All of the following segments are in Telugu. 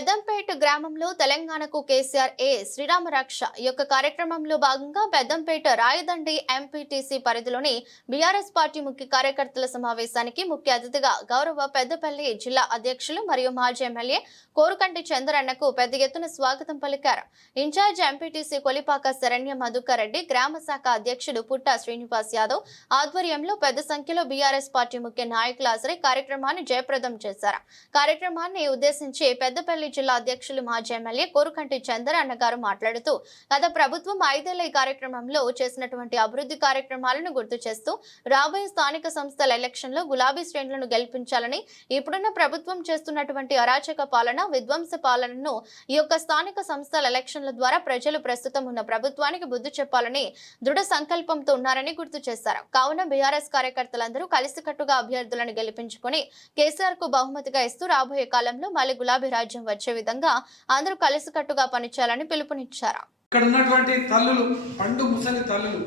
పెద్దంపేట గ్రామంలో తెలంగాణకు కేసీఆర్ ఏ శ్రీరామ రక్ష యొక్క కార్యక్రమంలో భాగంగా పెద్దంపేట రాయదండి ఎంపీటీసీ పరిధిలోని బీఆర్ఎస్ పార్టీ ముఖ్య కార్యకర్తల సమావేశానికి ముఖ్య అతిథిగా గౌరవ పెద్దపల్లి జిల్లా అధ్యక్షులు మరియు మాజీ ఎమ్మెల్యే కోరుకంటి చంద్రన్నకు పెద్ద ఎత్తున స్వాగతం పలికారు. In charge MPTC Kolipaka Saranya Madhukar Reddy గ్రామ శాఖ అధ్యక్షుడు పుట్ట శ్రీనివాస్ యాదవ్ ఆధ్వర్యంలో పెద్ద సంఖ్యలో బీఆర్ఎస్ పార్టీ ముఖ్య నాయకులు హాజరై కార్యక్రమాన్ని జయప్రదం చేశారు. కార్యక్రమాన్ని ఉద్దేశించి పెద్దపల్లి జిల్లా అధ్యక్షులు మాజీ ఎమ్మెల్యే కోరుకంటి చందర్ అన్నగారు మాట్లాడుతూ గత ప్రభుత్వం ఐదేళ్ళ ఈ కార్యక్రమంలో చేసినటువంటి అభివృద్ధి కార్యక్రమాలను గుర్తు చేస్తూ రాబోయే స్థానిక సంస్థల ఎలక్షన్లో గులాబీ శ్రేణులను గెలిపించాలని ఇప్పుడున్న ప్రభుత్వం చేస్తున్నటువంటి అరాచక పాలన విధ్వంస పాలనను ఈ యొక్క స్థానిక సంస్థల ఎలక్షన్ల ద్వారా ప్రజలు ప్రస్తుతం ఉన్న ప్రభుత్వానికి బుద్ధి చెప్పాలని దృఢ సంకల్పంతో ఉన్నారని గుర్తు చేశారు. కావున బీఆర్ఎస్ కార్యకర్తలందరూ కలిసికట్టుగా అభ్యర్థులను గెలిపించుకుని కేసీఆర్కు బహుమతిగా ఇస్తూ రాబోయే కాలంలో మళ్ళీ గులాబీ రాజ్యం వచ్చే విధంగా అందరూ కలిసికట్టుగా పనిచేయాలని పిలుపునిచ్చారు. ఇక్కడ ఉన్నటువంటి తల్లులు పండు ముసలి తల్లులు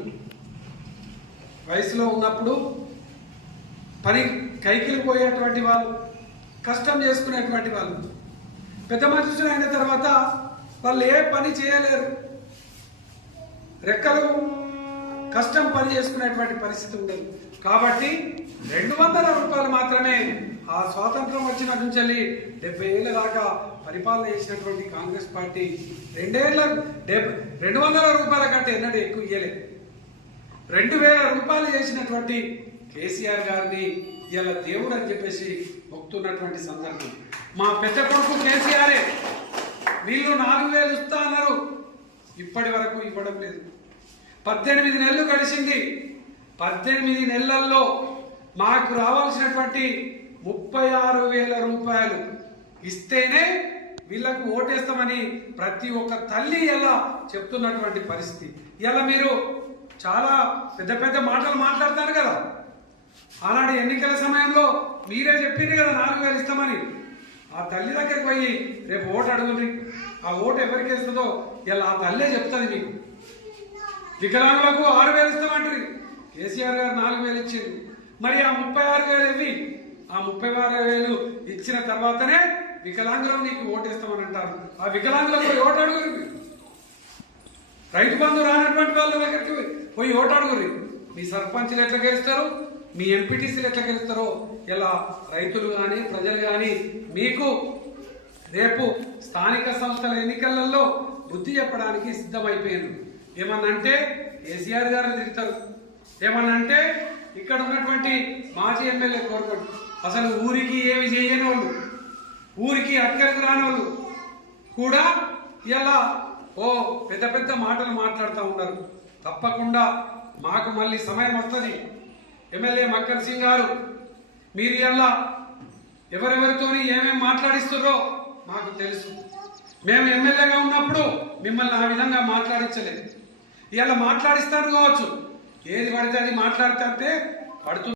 వయసులో ఉన్నప్పుడు పని కైకిలు పోయేటువంటి వాళ్ళు కష్టం చేసుకునేటువంటి వాళ్ళు. పెద్ద మనుషులు అయిన తర్వాత వాళ్ళు ఏ పని చేయలేరు. రెక్కలు కష్టం పని చేసుకునేటువంటి పరిస్థితి ఉండదు కాబట్టి రెండు వందల రూపాయలు మాత్రమే ఆ స్వాతంత్రం వచ్చిన నుంచి డెబ్బై ఏళ్ళ దాకా పరిపాలన చేసినటువంటి కాంగ్రెస్ పార్టీ రెండేళ్ళ డెబ్బై రెండు వందల రూపాయల కంటే ఎన్నడూ ఎక్కువ ఇయ్యలేదు రెండు వేల రూపాయలు చేసినటువంటి కేసీఆర్ గారిని ఇలా దేవుడు అని చెప్పేసి మొక్కుతున్నటువంటి సందర్భం. మా పెద్ద కొడుకు కేసీఆరే వీళ్ళు నాలుగు వేలు ఇస్తా అన్నారు. ఇప్పటి వరకు ఇవ్వడం లేదు. పద్దెనిమిది నెలలు గడిచింది పద్దెనిమిది నెలల్లో మాకు రావాల్సినటువంటి ముప్పై ఆరు వేల రూపాయలు ఇస్తేనే వీళ్ళకు ఓటేస్తామని ప్రతి ఒక్క తల్లి ఎలా చెప్తున్నటువంటి పరిస్థితి. ఇలా మీరు చాలా పెద్ద పెద్ద మాటలు మాట్లాడతారు కదా. ఆనాడు ఎన్నికల సమయంలో మీరే చెప్పింది కదా నాలుగు వేలు ఇస్తామని. ఆ తల్లి దగ్గరికి పోయి రేపు ఓటు అడుగుని ఆ ఓటు ఎవరికి వేస్తుందో ఇలా ఆ తల్లే చెప్తుంది మీకు. వికలాంగులకు ఆరు వేలు ఇస్తామంటారు. కేసీఆర్ గారు నాలుగు వేలు ఇచ్చింది మరి ఆ ముప్పై ఆరు వేలు ఇవి ఆ ముప్పై ఆరు వేలు ఇచ్చిన తర్వాతనే వికలాంగులకు నీకు ఓటేస్తామని అంటారు. ఆ వికలాంగులకు ఓటు అడుగురు రైతు బంధు రానటువంటి వాళ్ళ దగ్గరికి పోయి ఓటు అడుగురి మీ సర్పంచ్లు ఎట్లా గెలుస్తారు? మీ ఎంపీటీసీలు ఎట్లా గెలుస్తారో? ఇలా రైతులు కానీ ప్రజలు కానీ మీకు రేపు స్థానిక సంస్థల ఎన్నికలలో బుద్ధి చెప్పడానికి ఏమన్నా అంటే కేసీఆర్ గారిని ఏమన్నా అంటే ఇక్కడ ఉన్నటువంటి మాజీ ఎమ్మెల్యే కోరుకోండి. అసలు ఊరికి ఏమి చేయని వాళ్ళు ఊరికి అక్కడికి రాని వాళ్ళు కూడా ఇలా ఓ పెద్ద పెద్ద మాటలు మాట్లాడుతూ ఉన్నారు. తప్పకుండా మాకు మళ్ళీ సమయం వస్తుంది. ఎమ్మెల్యే మక్కర్ సింగ్ గారు మీరు ఇలా ఎవరెవరితో ఏమేమి మాట్లాడిస్తుర్రో మాకు తెలుసు. మేము ఎమ్మెల్యేగా ఉన్నప్పుడు మిమ్మల్ని ఆ విధంగా మాట్లాడించలేదు. ఇలా మాట్లాడిస్తారు కావచ్చు. ఏది పడితే అది మాట్లాడితే పడుతుంది.